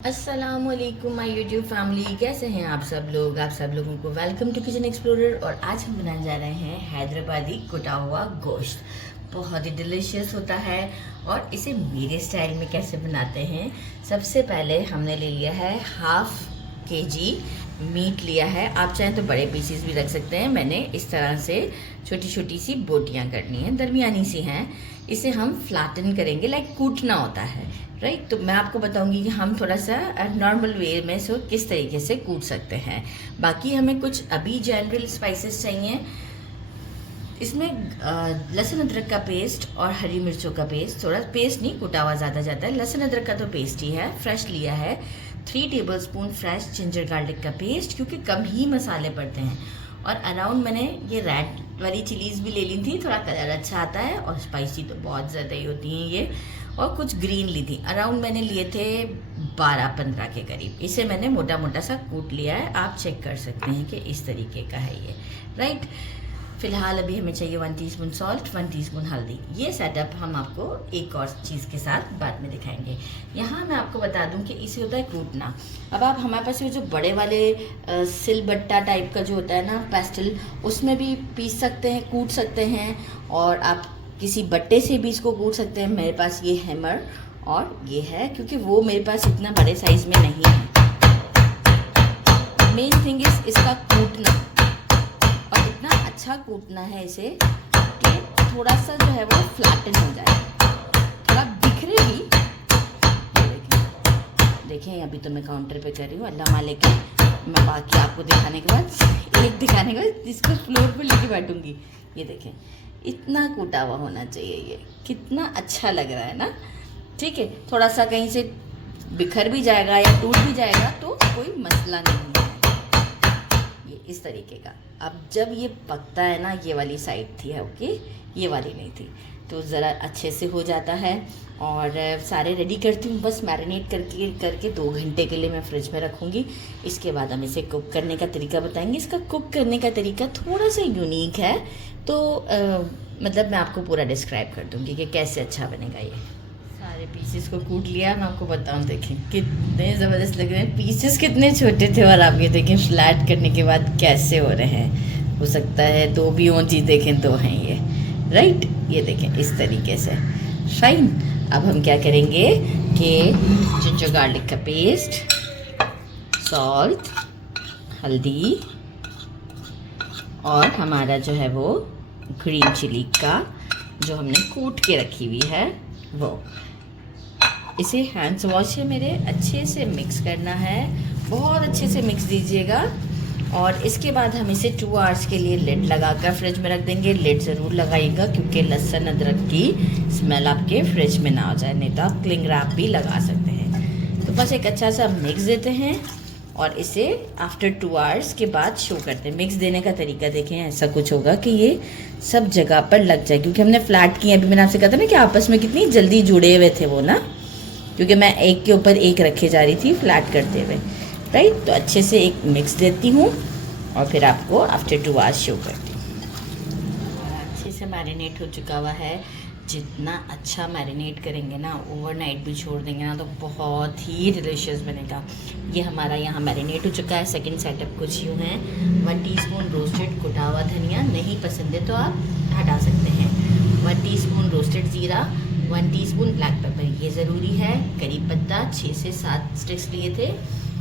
अस्सलामुअलैकुम my YouTube family, कैसे हैं आप सब लोग। आप सब लोगों को वेलकम टू किचन एक्सप्लोरर। और आज हम बनाने जा रहे हैं हैदराबादी कुटा हुआ गोश्त। बहुत ही डिलीशियस होता है। और इसे मेरे स्टाइल में कैसे बनाते हैं, सबसे पहले हमने ले लिया है 1/2 kg मीट लिया है। आप चाहें तो बड़े पीसेस भी रख सकते हैं। मैंने इस तरह से छोटी छोटी सी बोटियां करनी है, दरमियानी सी हैं। इसे हम फ्लैटन करेंगे, लाइक कूटना होता है, राइट। तो मैं आपको बताऊंगी कि हम थोड़ा सा नॉर्मल वे में इसको किस तरीके से कूट सकते हैं। बाकी हमें कुछ अभी जनरल स्पाइसेस चाहिए। इसमें लहसुन अदरक का पेस्ट और हरी मिर्चों का पेस्ट, थोड़ा पेस्ट नहीं, कुटा हुआ ज़्यादा जाता है। लहसुन अदरक का तो पेस्ट ही है, फ्रेश लिया है। 3 टेबलस्पून फ्रेश जिंजर गार्लिक का पेस्ट, क्योंकि कम ही मसाले पड़ते हैं। और अराउंड मैंने ये रेड वाली चिलीज़ भी ले ली थी, थोड़ा कलर अच्छा आता है और स्पाइसी तो बहुत ज़्यादा ही होती हैं ये। और कुछ ग्रीन ली थी, अराउंड मैंने लिए थे 12-15 के करीब। इसे मैंने मोटा मोटा सा कूट लिया है, आप चेक कर सकते हैं कि इस तरीके का है ये, राइट। फिलहाल अभी हमें चाहिए 1 टीस्पून सॉल्ट, 1 टीस्पून हल्दी। ये सेटअप हम आपको एक और चीज़ के साथ बाद में दिखाएंगे। यहाँ मैं आपको बता दूं कि इसे होता है कूटना। अब आप हमारे पास ये जो बड़े वाले सिलबट्टा टाइप का जो होता है ना, पेस्टल, उसमें भी पीस सकते हैं, कूट सकते हैं। और आप किसी बट्टे से भी इसको कूट सकते हैं। मेरे पास ये हैमर और ये है, क्योंकि वो मेरे पास इतना बड़े साइज़ में नहीं है। मेन थिंग इज इसका कूटना, और इतना अच्छा कूटना है इसे कि थोड़ा सा जो है वो फ्लैटन हो जाए, थोड़ा बिखरे भी। देखें अभी तो मैं काउंटर पे कर रही हूँ, अल्लाह मालिक है। मैं बाकी आपको दिखाने के बाद, एक दिखाने के बाद इसको फ्लोर पे लेके बैठूंगी। ये देखें, इतना कूटा हुआ होना चाहिए। ये कितना अच्छा लग रहा है ना। ठीक है, थोड़ा सा कहीं से बिखर भी जाएगा या टूट भी जाएगा तो कोई मसला नहीं है। ये इस तरीके का। अब जब ये पकता है ना, ये वाली साइड थी है, ओके, ये वाली नहीं थी, तो ज़रा अच्छे से हो जाता है। और सारे रेडी करती हूँ, बस मैरिनेट करके 2 घंटे के लिए मैं फ्रिज में रखूँगी। इसके बाद हम इसे कुक करने का तरीका बताएंगे। इसका कुक करने का तरीका थोड़ा सा यूनिक है, तो मतलब मैं आपको पूरा डिस्क्राइब कर दूँगी कि कैसे अच्छा बनेगा। ये सारे पीसेस को कूट लिया, मैं आपको बताऊँ, देखें कितने ज़बरदस्त लग रहे हैं। पीसेस कितने छोटे थे, और आप ये देखें फ्लैट करने के बाद कैसे हो रहे हैं। हो सकता है 2 भी हों, जी देखें 2 हैं ये, राइट। ये देखें इस तरीके से, फाइन। अब हम क्या करेंगे कि जिंजर गार्लिक का पेस्ट, सॉल्ट, हल्दी, और हमारा जो है वो ग्रीन चिली का जो हमने कूट के रखी हुई है वो, इसे हैंड्स वॉश से मेरे अच्छे से मिक्स करना है। बहुत अच्छे से मिक्स दीजिएगा। और इसके बाद हम इसे 2 आवर्स के लिए लिड लगाकर फ्रिज में रख देंगे। लिड ज़रूर लगाइएगा, क्योंकि लहसुन अदरक की स्मेल आपके फ्रिज में ना हो जाए, नहीं तो आप क्लिंग रैप भी लगा सकते हैं। तो बस एक अच्छा सा मिक्स देते हैं और इसे आफ्टर 2 आवर्स के बाद शो करते हैं। मिक्स देने का तरीका देखें, ऐसा कुछ होगा कि ये सब जगह पर लग जाए, क्योंकि हमने फ्लैट किए। अभी मैंने आपसे कहा था ना कि आपस में कितनी जल्दी जुड़े हुए थे वो ना, क्योंकि मैं एक के ऊपर एक रखे जा रही थी फ्लैट करते हुए, राइट। तो अच्छे से एक मिक्स देती हूँ और फिर आपको आफ्टर 2 आवर्स शो करती हूँ। अच्छे से मैरिनेट हो चुका हुआ है। जितना अच्छा मैरिनेट करेंगे ना, ओवरनाइट भी छोड़ देंगे ना, तो बहुत ही डिलीशियस बनेगा। ये हमारा यहाँ मैरिनेट हो चुका है। सेकंड सेटअप कुछ यूँ है। 1 टीस्पून रोस्टेड कुटा हुआ धनिया, नहीं पसंद है तो आप हटा सकते हैं। 1 टीस्पून रोस्टेड ज़ीरा, 1 टीस्पून ब्लैक पेपर, ये ज़रूरी है। करी पत्ता 6 से 7 स्टिक्स लिए थे,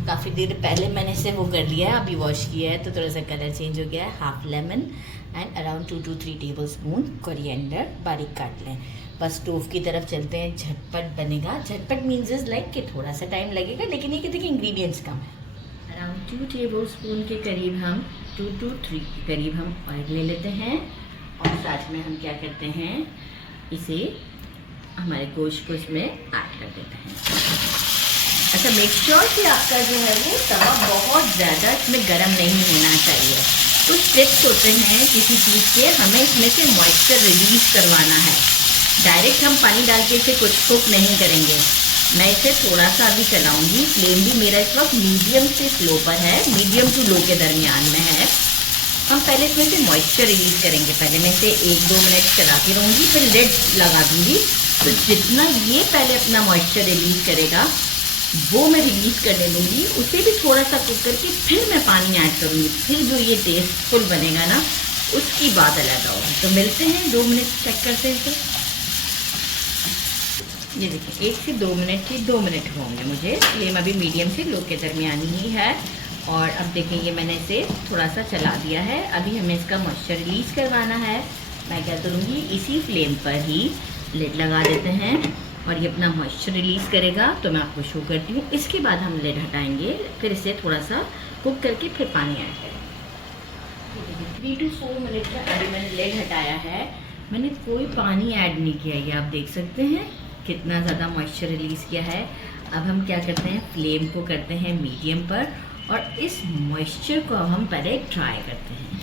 काफ़ी देर पहले मैंने इसे वो कर लिया है, अभी वॉश किया है तो थोड़ा सा कलर चेंज हो गया है। 1/2 lemon and around 2 to 3 tablespoon coriander बारीक काट लें। बस स्टोव की तरफ चलते हैं। झटपट बनेगा। झटपट मीन्स इज लाइक कि थोड़ा सा टाइम लगेगा, लेकिन ये कि देखिए इंग्रेडिएंट्स कम है। अराउंड 2 टेबलस्पून के करीब हम 2 to 3 के करीब हम ऑयल ले लेते हैं। और साथ में हम क्या करते हैं, इसे हमारे गोश्त को इसमें ऐड कर देते हैं। अच्छा, मेक श्योर कि आपका जो है वो तवा बहुत ज़्यादा इसमें गर्म नहीं होना चाहिए। कुछ टिप्स होते हैं किसी चीज़ के, हमें इसमें से मॉइस्चर रिलीज करवाना है। डायरेक्ट हम पानी डाल के इसे कुक नहीं करेंगे। मैं इसे थोड़ा सा अभी चलाऊंगी। फ्लेम भी मेरा इस वक्त मीडियम से स्लो पर है, मीडियम टू लो के दरमियान में है। हम पहले इसमें से मॉइस्चर रिलीज करेंगे। पहले मैं इसे 1-2 मिनट चलाती रहूँगी, फिर लिड लगा दूँगी। तो जितना ये पहले अपना मॉइस्चर रिलीज करेगा, वो मैं रिलीज़ करने दूँगी। उसे भी थोड़ा सा कुक करके फिर मैं पानी ऐड करूँगी। फिर जो ये टेस्टफुल बनेगा ना, उसकी बात अलग होगी। तो मिलते हैं 2 मिनट चेक करते हैं। तो ये देखिए 1 से 2 मिनट ही 2 मिनट होंगे मुझे। फ्लेम अभी मीडियम से लो के दरमियान ही है। और अब देखेंगे मैंने इसे थोड़ा सा चला दिया है। अभी हमें इसका मॉइस्चर रिलीज़ करवाना है। मैं क्या करूँगी, इसी फ्लेम पर ही लिड लगा देते हैं और ये अपना मॉइस्चर रिलीज़ करेगा। तो मैं आपको शो करती हूँ। इसके बाद हम लिड हटाएंगे, फिर इसे थोड़ा सा कुक करके फिर पानी ऐड करेंगे। 3 to 4 मिनट में अभी मैंने लिड हटाया है। मैंने कोई पानी ऐड नहीं किया, ये आप देख सकते हैं कितना ज़्यादा मॉइस्चर रिलीज़ किया है। अब हम क्या करते हैं, फ्लेम को करते हैं मीडियम पर और इस मॉइस्चर को अब हम पहले ट्राई करते हैं।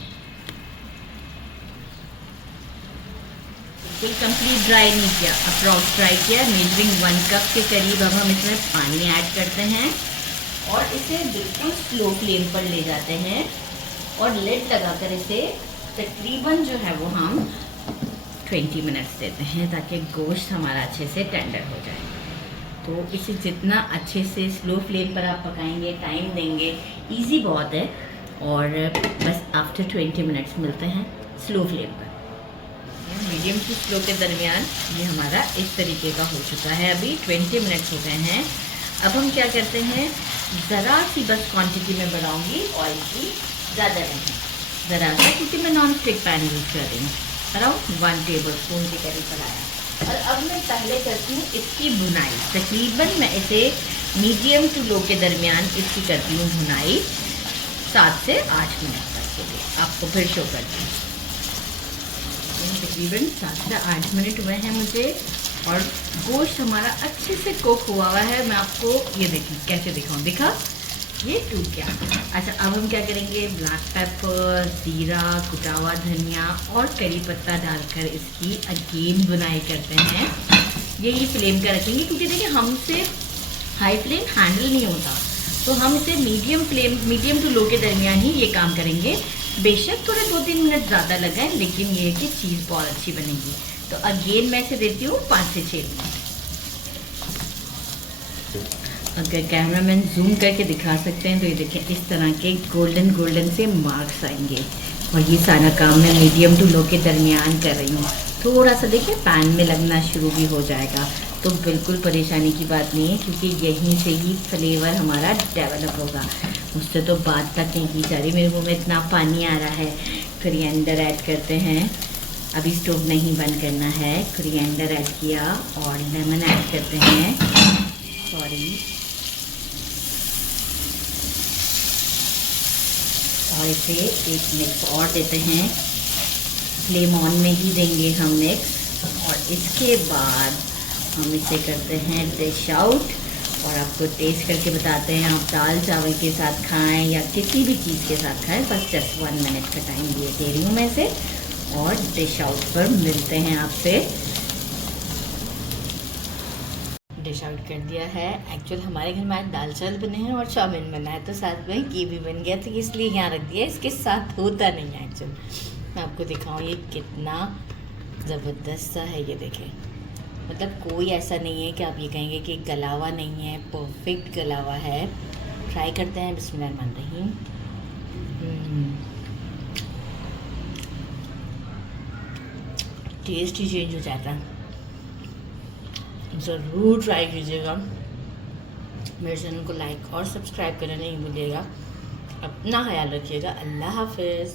बिल्कुल कंप्लीट ड्राई नहीं किया, अप्रॉक्स ड्राई किया। मेजरिंग 1 कप के करीब अब हम इसमें पानी ऐड करते हैं और इसे बिल्कुल स्लो फ्लेम पर ले जाते हैं और लिड लगाकर इसे तकरीबन जो है वो हम 20 मिनट्स देते हैं ताकि गोश्त हमारा अच्छे से टेंडर हो जाए। तो इसे जितना अच्छे से स्लो फ्लेम पर आप पकाएंगे, टाइम देंगे, इजी बहुत है। और बस आफ्टर 20 मिनट्स मिलते हैं स्लो फ्लेम पर। मीडियम टू स्लो के दरमियान ये हमारा इस तरीके का हो चुका है। अभी 20 मिनट्स हो गए हैं। अब हम क्या करते हैं, ज़रा सी बस क्वांटिटी में बनाऊंगी, ऑयल की ज़्यादा नहीं, ज़रा सा, क्योंकि मैं नॉन स्टिक पैन यूज़ कर रही हूँ। अराउंड 1 टेबल स्पून के करीब बनाया। और अब मैं पहले करती हूँ इसकी भुनाई। तकरीबन मैं इसे मीडियम टू लो के दरमियान इसकी करती हूँ भुनाई 7 से 8 मिनट तक के लिए। आपको फिर शो करती हूँ। तकरीबन 7 से 8 मिनट हुए हैं मुझे और गोश्त हमारा अच्छे से कुक हुआ है। मैं आपको ये देखिए कैसे दिखाऊँ, दिखा ये टूट गया। अच्छा, अब हम क्या करेंगे, ब्लैक पेपर, ज़ीरा, कुटा हुआ धनिया और करी पत्ता डालकर इसकी अगेन बुनाई करते हैं। यही फ्लेम का रखेंगे क्योंकि देखिए हमसे हाई फ्लेम हैंडल नहीं होता, तो हम इसे मीडियम टू लो के दरमियान ही ये काम करेंगे। बेशक थोड़े 2-3 मिनट ज़्यादा लगाएं, लेकिन ये है कि चीज़ बहुत अच्छी बनेगी। तो अगेन मैं इसे देती हूँ 5 से 6 मिनट। अगर कैमरामैन जूम करके दिखा सकते हैं तो ये देखें इस तरह के गोल्डन से मार्क्स आएंगे। और ये सारा काम मैं मीडियम टू लो के दरमियान कर रही हूँ। थोड़ा सा देखिए पैन में लगना शुरू भी हो जाएगा, तो बिल्कुल परेशानी की बात नहीं है क्योंकि यहीं से ही फ्लेवर हमारा डेवलप होगा। मुझसे तो बात तक नहीं की जा रही, मेरे मुँह में इतना पानी आ रहा है। कोरिएंडर ऐड करते हैं, अभी स्टोव नहीं बंद करना है। कोरिएंडर ऐड किया और लेमन ऐड करते हैं, और इसे एक मिक्स और देते हैं। फ्लेम ऑन में ही देंगे हम मिक्स और इसके बाद हम इसे करते हैं डिश आउट। और आपको टेस्ट करके बताते हैं, आप दाल चावल के साथ खाएं या किसी भी चीज़ के साथ खाएं। बस जस्ट 1 मिनट का टाइम दे रही हूँ मैं इसे और डिश आउट पर मिलते हैं आपसे। डिश आउट कर दिया है। एक्चुअल हमारे घर में आज दाल चावल बने हैं और चाउमीन बना है, तो साथ में ये भी बन गया, तो इसलिए यहाँ रख दिया। इसके साथ होता नहीं है एक्चुअल। मैं आपको दिखाऊँ ये कितना ज़बरदस्त सा है। ये देखें, मतलब कोई ऐसा नहीं है कि आप ये कहेंगे कि गलावा नहीं है, परफेक्ट गलावा है। ट्राई करते हैं। बिस्मिल्लाहिर्रहमानिर्रहीम। टेस्ट ही चेंज हो जाता है। ज़रूर ट्राई कीजिएगा। मेरे चैनल को लाइक और सब्सक्राइब करना नहीं भूलिएगा। अपना ख्याल रखिएगा। अल्लाह हाफिज़।